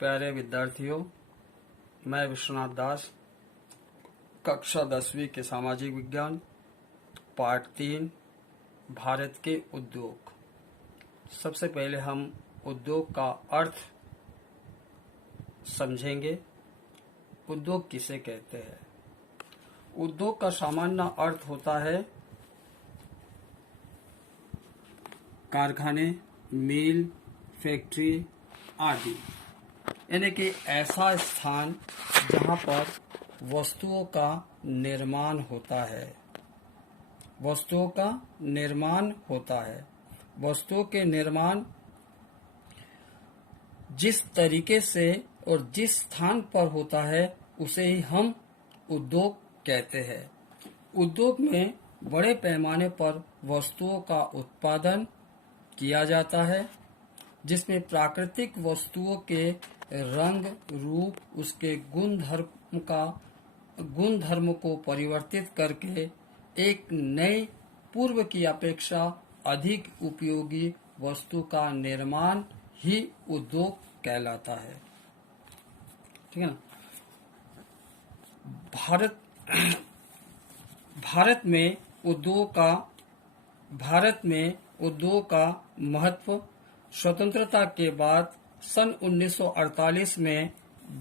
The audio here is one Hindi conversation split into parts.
प्यारे विद्यार्थियों, मैं विश्वनाथ दास, कक्षा 10वीं के सामाजिक विज्ञान, पार्ट 3, भारत के उद्योग। सबसे पहले हम उद्योग का अर्थ समझेंगे। उद्योग किसे कहते हैं? उद्योग का सामान्य अर्थ होता है कारखाने, मिल, फैक्ट्री आदि, यानी कि ऐसा स्थान जहां पर वस्तुओं का निर्माण होता है। वस्तुओं का निर्माण होता है। वस्तुओं के निर्माण जिस तरीके से और जिस स्थान पर होता है उसे ही हम उद्योग कहते हैं। उद्योग में बड़े पैमाने पर वस्तुओं का उत्पादन किया जाता है, जिसमें प्राकृतिक वस्तुओं के रंग, रूप, उसके गुणधर्म को परिवर्तित करके एक नए पूर्व की अपेक्षा अधिक उपयोगी वस्तु का निर्माण ही उद्योग कहलाता है। ठीक है ना। भारत में उद्योग का महत्व स्वतंत्रता के बाद सन 1948 में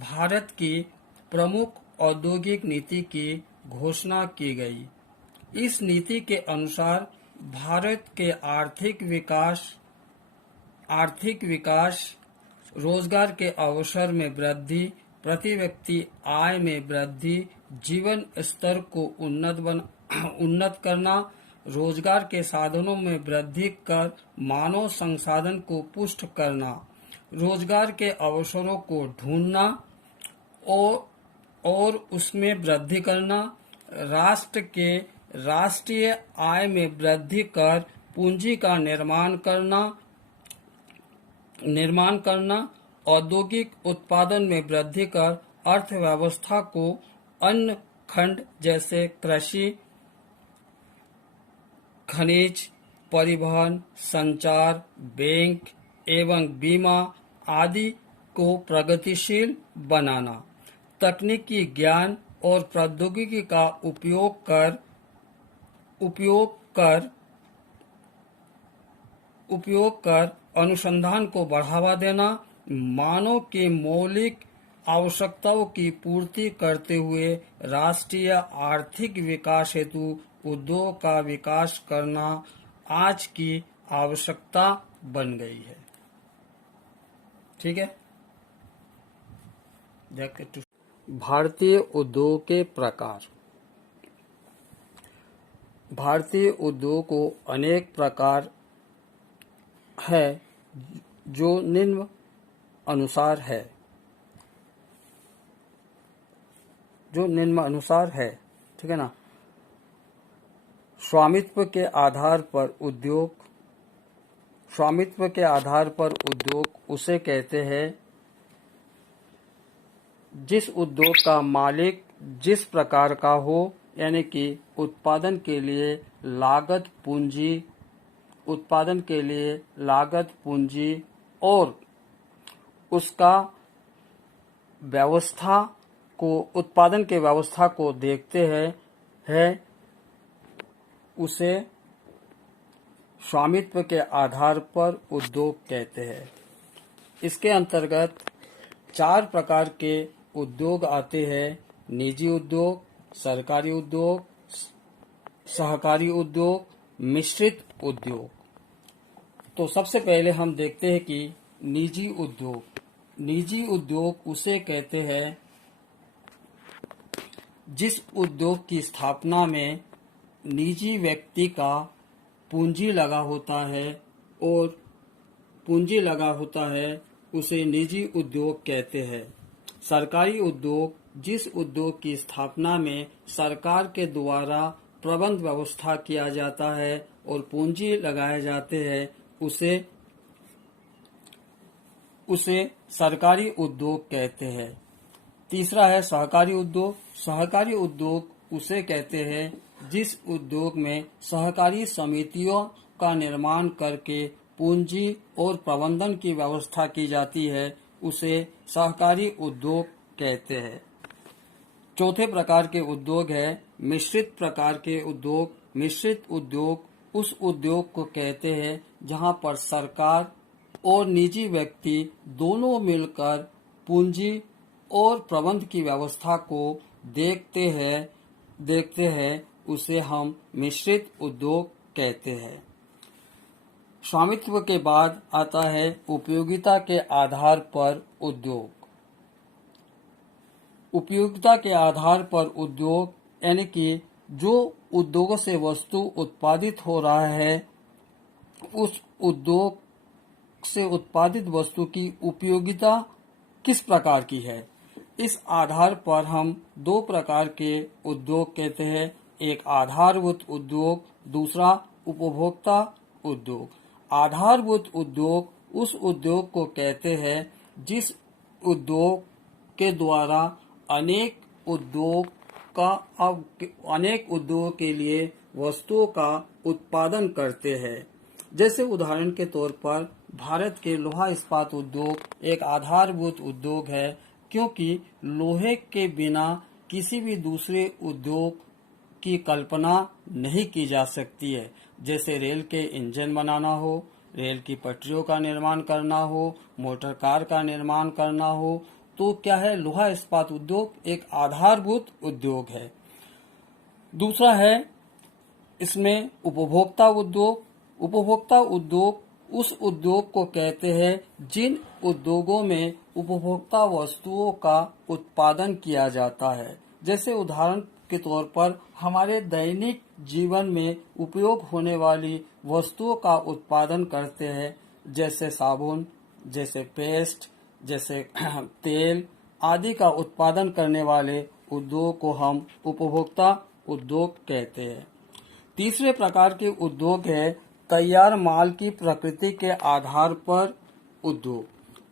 भारत की प्रमुख औद्योगिक नीति की घोषणा की गई। इस नीति के अनुसार भारत के आर्थिक विकास, रोजगार के अवसर में वृद्धि, प्रति व्यक्ति आय में वृद्धि, जीवन स्तर को उन्नत करना, रोजगार के साधनों में वृद्धि कर मानव संसाधन को पुष्ट करना, रोजगार के अवसरों को ढूंढना और उसमें वृद्धि करना, राष्ट्रीय आय में वृद्धि कर पूंजी का निर्माण करना, औद्योगिक उत्पादन में वृद्धि कर अर्थव्यवस्था को अन्य खंड जैसे कृषि, खनिज, परिवहन, संचार, बैंक एवं बीमा आदि को प्रगतिशील बनाना, तकनीकी ज्ञान और प्रौद्योगिकी का उपयोग कर अनुसंधान को बढ़ावा देना, मानव की मौलिक आवश्यकताओं की पूर्ति करते हुए राष्ट्रीय आर्थिक विकास हेतु उद्योग का विकास करना आज की आवश्यकता बन गई है। ठीक है। भारतीय उद्योग के प्रकार। भारतीय उद्योग को अनेक प्रकार है जो निम्न अनुसार है। ठीक है ना। स्वामित्व के आधार पर उद्योग उसे कहते हैं जिस उद्योग का मालिक जिस प्रकार का हो, यानी कि उत्पादन के लिए लागत पूंजी और उसका उत्पादन के व्यवस्था को देखते हैं उसे स्वामित्व के आधार पर उद्योग कहते हैं। इसके अंतर्गत 4 प्रकार के उद्योग आते हैं: निजी उद्योग, सरकारी उद्योग, सहकारी उद्योग, मिश्रित उद्योग। तो सबसे पहले हम देखते हैं कि निजी उद्योग उसे कहते हैं जिस उद्योग की स्थापना में निजी व्यक्ति का पूंजी लगा होता है उसे निजी उद्योग कहते हैं। सरकारी उद्योग जिस उद्योग की स्थापना में सरकार के द्वारा प्रबंध व्यवस्था किया जाता है और पूंजी लगाए जाते हैं उसे सरकारी उद्योग कहते हैं। तीसरा है सहकारी उद्योग। सहकारी उद्योग उसे कहते हैं जिस उद्योग में सहकारी समितियों का निर्माण करके पूंजी और प्रबंधन की व्यवस्था की जाती है उसे सहकारी उद्योग कहते हैं। चौथे प्रकार के उद्योग है मिश्रित प्रकार के उद्योग। मिश्रित उद्योग उस उद्योग को कहते हैं जहां पर सरकार और निजी व्यक्ति दोनों मिलकर पूंजी और प्रबंध की व्यवस्था को देखते हैं उसे हम मिश्रित उद्योग कहते हैं। स्वामित्व के बाद आता है उपयोगिता के आधार पर उद्योग। उपयोगिता के आधार पर उद्योग यानी कि जो उद्योगों से वस्तु उत्पादित हो रहा है, उस उद्योग से उत्पादित वस्तु की उपयोगिता किस प्रकार की है, इस आधार पर हम दो प्रकार के उद्योग कहते हैं। एक आधारभूत उद्योग, दूसरा उपभोक्ता उद्योग। आधारभूत उद्योग उस उद्योग को कहते हैं जिस उद्योग के द्वारा अनेक उद्योगों के लिए वस्तुओं का उत्पादन करते हैं। जैसे उदाहरण के तौर पर भारत के लोहा इस्पात उद्योग एक आधारभूत उद्योग है, क्योंकि लोहे के बिना किसी भी दूसरे उद्योग की कल्पना नहीं की जा सकती है। जैसे रेल के इंजन बनाना हो, रेल की पटरियों का निर्माण करना हो, मोटर कार का निर्माण करना हो, तो क्या है, लोहा इस्पात उद्योग एक आधारभूत उद्योग है। दूसरा है इसमें उपभोक्ता उद्योग। उपभोक्ता उद्योग उस उद्योग को कहते हैं जिन उद्योगों में उपभोक्ता वस्तुओं का उत्पादन किया जाता है। जैसे उदाहरण के तौर पर हमारे दैनिक जीवन में उपयोग होने वाली वस्तुओं का उत्पादन करते हैं, जैसे साबुन, जैसे पेस्ट, जैसे तेल आदि का उत्पादन करने वाले उद्योग को हम उपभोक्ता उद्योग कहते हैं। तीसरे प्रकार के उद्योग है तैयार माल की प्रकृति के आधार पर उद्योग।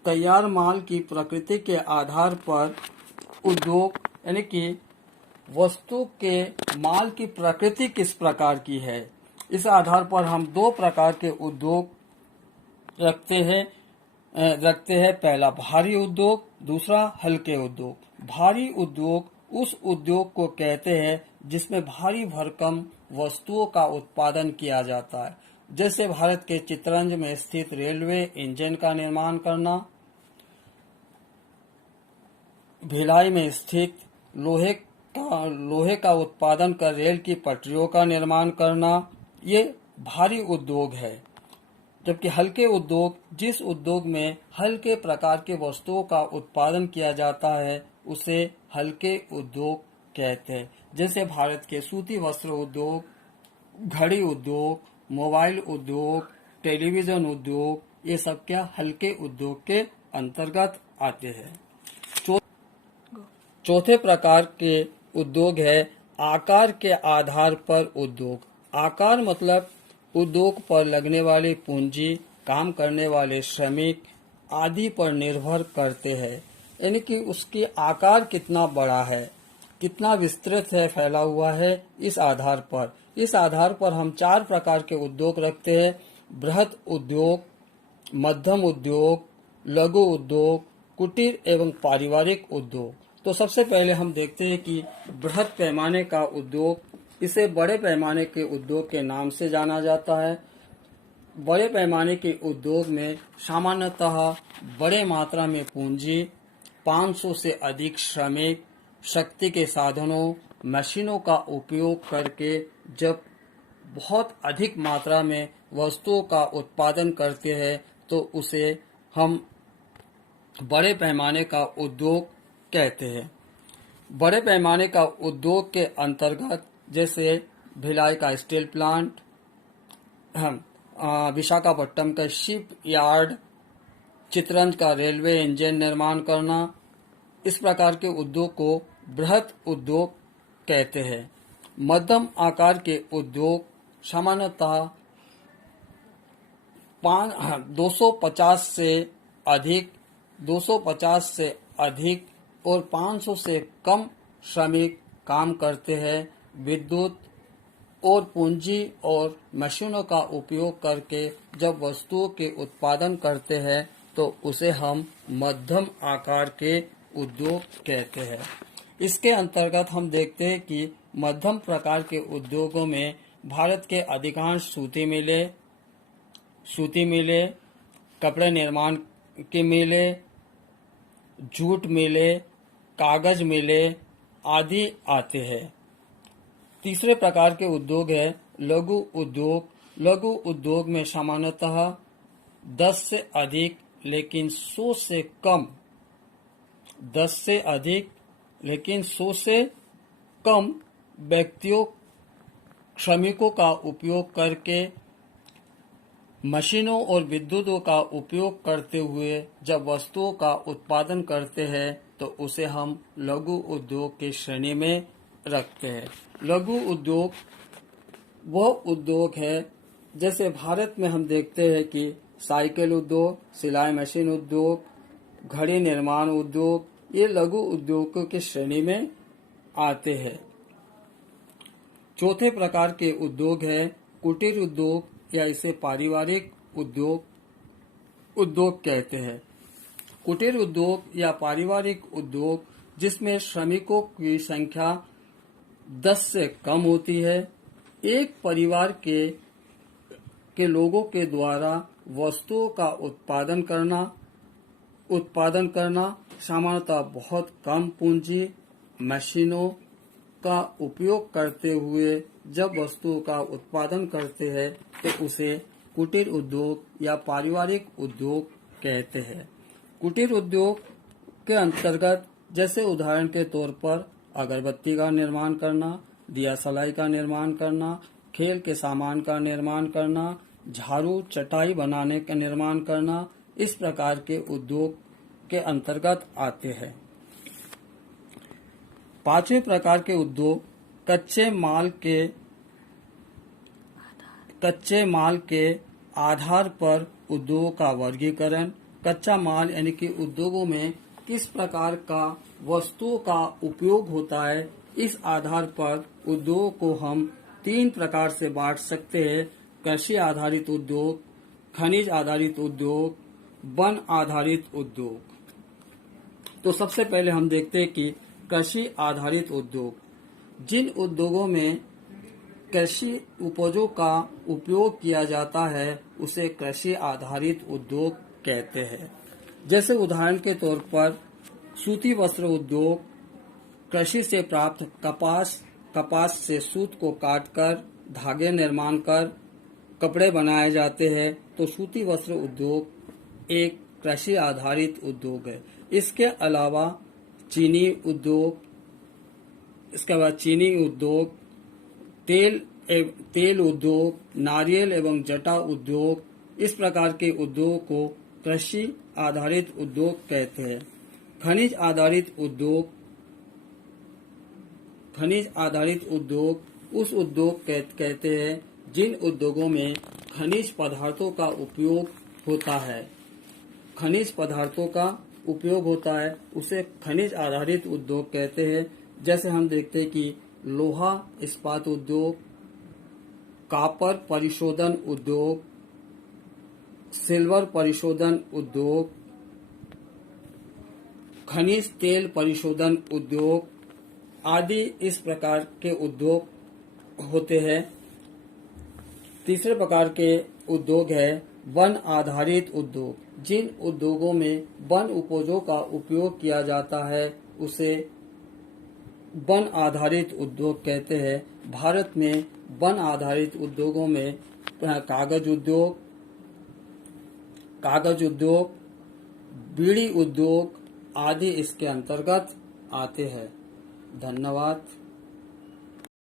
तैयार माल की प्रकृति के आधार पर उद्योग यानी कि वस्तु के माल की प्रकृति किस प्रकार की है, इस आधार पर हम दो प्रकार के उद्योग रखते हैं। पहला भारी उद्योग, दूसरा हल्के उद्योग। भारी उद्योग उस उद्योग को कहते हैं जिसमें भारी भरकम वस्तुओं का उत्पादन किया जाता है। जैसे भारत के चितरंज में स्थित रेलवे इंजन का निर्माण करना, भिलाई में स्थित लोहे का उत्पादन कर रेल की पटरियों का निर्माण करना, ये भारी उद्योग है। जबकि हल्के उद्योग जिस उद्योग में हल्के प्रकार के वस्तुओं का उत्पादन किया जाता है उसे हल्के उद्योग कहते हैं। जैसे भारत के सूती वस्त्र उद्योग, घड़ी उद्योग, मोबाइल उद्योग, टेलीविजन उद्योग, ये सब क्या हल्के उद्योग के अंतर्गत आते हैं। चौथे प्रकार के उद्योग है आकार के आधार पर उद्योग। आकार मतलब उद्योग पर लगने वाली पूंजी, काम करने वाले श्रमिक आदि पर निर्भर करते हैं। यानी कि उसकी आकार कितना बड़ा है, कितना विस्तृत है, फैला हुआ है, इस आधार पर हम चार प्रकार के उद्योग रखते हैं। बृहत उद्योग, मध्यम उद्योग, लघु उद्योग, कुटीर एवं पारिवारिक उद्योग। तो सबसे पहले हम देखते हैं कि बृहत पैमाने का उद्योग, इसे बड़े पैमाने के उद्योग के नाम से जाना जाता है। बड़े पैमाने के उद्योग में सामान्यतः बड़े मात्रा में पूंजी, 500 से अधिक श्रमिक, शक्ति के साधनों, मशीनों का उपयोग करके जब बहुत अधिक मात्रा में वस्तुओं का उत्पादन करते हैं तो उसे हम बड़े पैमाने का उद्योग कहते हैं। बड़े पैमाने का उद्योग के अंतर्गत जैसे भिलाई का स्टील प्लांट, विशाखापट्टनम का शिप यार्ड, चितरंज का रेलवे इंजन निर्माण करना, इस प्रकार के उद्योग को बृहत उद्योग कहते हैं। मध्यम आकार के उद्योग सामान्यतः 250 से अधिक और 500 से कम श्रमिक काम करते हैं। विद्युत और पूंजी और मशीनों का उपयोग करके जब वस्तुओं के उत्पादन करते हैं तो उसे हम मध्यम आकार के उद्योग कहते हैं। इसके अंतर्गत हम देखते हैं कि मध्यम प्रकार के उद्योगों में भारत के अधिकांश सूती मिले, कपड़े निर्माण के मिले, जूट मिले, कागज मिले आदि आते हैं। तीसरे प्रकार के उद्योग है लघु उद्योग। लघु उद्योग में सामान्यतः 10 से अधिक लेकिन 100 से कम 10 से अधिक लेकिन 100 से कम व्यक्तियों श्रमिकों का उपयोग करके मशीनों और विद्युतों का उपयोग करते हुए जब वस्तुओं का उत्पादन करते हैं तो उसे हम लघु उद्योग की श्रेणी में रखते हैं। लघु उद्योग वह उद्योग है जैसे भारत में हम देखते हैं कि साइकिल उद्योग, सिलाई मशीन उद्योग, घड़ी निर्माण उद्योग, ये लघु उद्योगों की श्रेणी में आते हैं। चौथे प्रकार के उद्योग है कुटीर उद्योग या इसे पारिवारिक उद्योग कहते हैं। कुटीर उद्योग या पारिवारिक उद्योग जिसमें श्रमिकों की संख्या 10 से कम होती है। एक परिवार के लोगों के द्वारा वस्तुओं का उत्पादन करना सामान्यतः बहुत कम पूंजी मशीनों का उपयोग करते हुए जब वस्तुओं का उत्पादन करते हैं तो उसे कुटीर उद्योग या पारिवारिक उद्योग कहते हैं। कुटीर उद्योग के अंतर्गत जैसे उदाहरण के तौर पर अगरबत्ती का निर्माण करना, दिया सलाई का निर्माण करना, खेल के सामान का निर्माण करना, झाड़ू चटाई बनाने का निर्माण करना, इस प्रकार के उद्योग के अंतर्गत आते हैं। पांचवें प्रकार के उद्योग कच्चे माल के आधार पर उद्योगों का वर्गीकरण। कच्चा माल यानी कि उद्योगों में किस प्रकार का वस्तुओं का उपयोग होता है, इस आधार पर उद्योगों को हम 3 प्रकार से बांट सकते हैं। कृषि आधारित उद्योग, खनिज आधारित उद्योग, वन आधारित उद्योग। तो सबसे पहले हम देखते हैं कि कृषि आधारित उद्योग, जिन उद्योगों में कृषि उपजों का उपयोग किया जाता है उसे कृषि आधारित उद्योग कहते हैं। जैसे उदाहरण के तौर पर सूती वस्त्र उद्योग, कृषि से प्राप्त कपास से सूत को काटकर धागे निर्माण कर कपड़े बनाए जाते हैं, तो सूती वस्त्र उद्योग एक कृषि आधारित उद्योग है। इसके अलावा चीनी उद्योग, तेल उद्योग, नारियल एवं जटा उद्योग, इस प्रकार के उद्योग को कृषि आधारित उद्योग कहते हैं। खनिज आधारित उद्योग उस उद्योग कहते हैं जिन उद्योगों में खनिज पदार्थों का उपयोग होता है, उसे खनिज आधारित उद्योग कहते हैं। जैसे हम देखते हैं कि लोहा इस्पात उद्योग, कॉपर परिशोधन उद्योग, सिल्वर परिशोधन उद्योग, खनिज तेल परिशोधन उद्योग आदि इस प्रकार के उद्योग होते हैं। तीसरे प्रकार के उद्योग है वन आधारित उद्योग। जिन उद्योगों में वन उपजों का उपयोग किया जाता है उसे वन आधारित उद्योग कहते हैं। भारत में वन आधारित उद्योगों में कागज उद्योग, बीड़ी उद्योग आदि इसके अंतर्गत आते हैं। धन्यवाद।